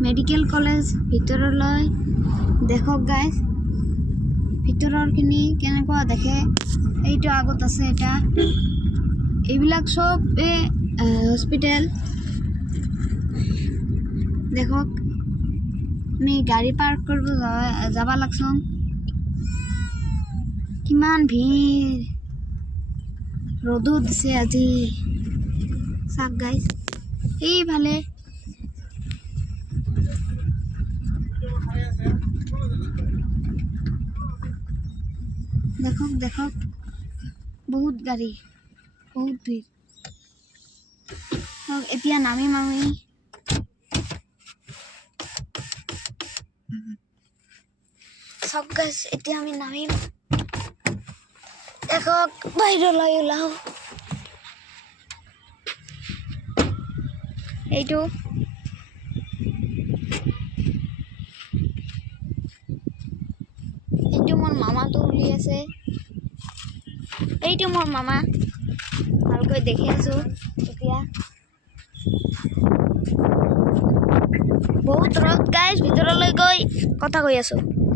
medical college ভিতৰলৈ দেখক guys ভিতৰৰখিনি কেনেকুৱা দেখে এইটো আগত আছে এটা এইবিলাক সব হস্পিটেল দেখক আমি গাড়ী পাৰ্ক কৰিব যাব লাগছম কিমান ভিৰ ৰ'দো দিছে আজি চাওক গাইজ এইফালে দেখক দেখক বহুত গাড়ী বহুত ভিৰ এতিয়া নামিম আমি চাওক গাইজ এতিয়া আমি নামিম দেখক বাহিৰলৈ ওলাও এইটো মোৰ মামাটো উলি আছে এইটো মোৰ মামা ভালকৈ দেখি আছো এতিয়া বহুত ৰ'দ গাইজ ভিতৰলৈ গৈ কথা কৈ আছো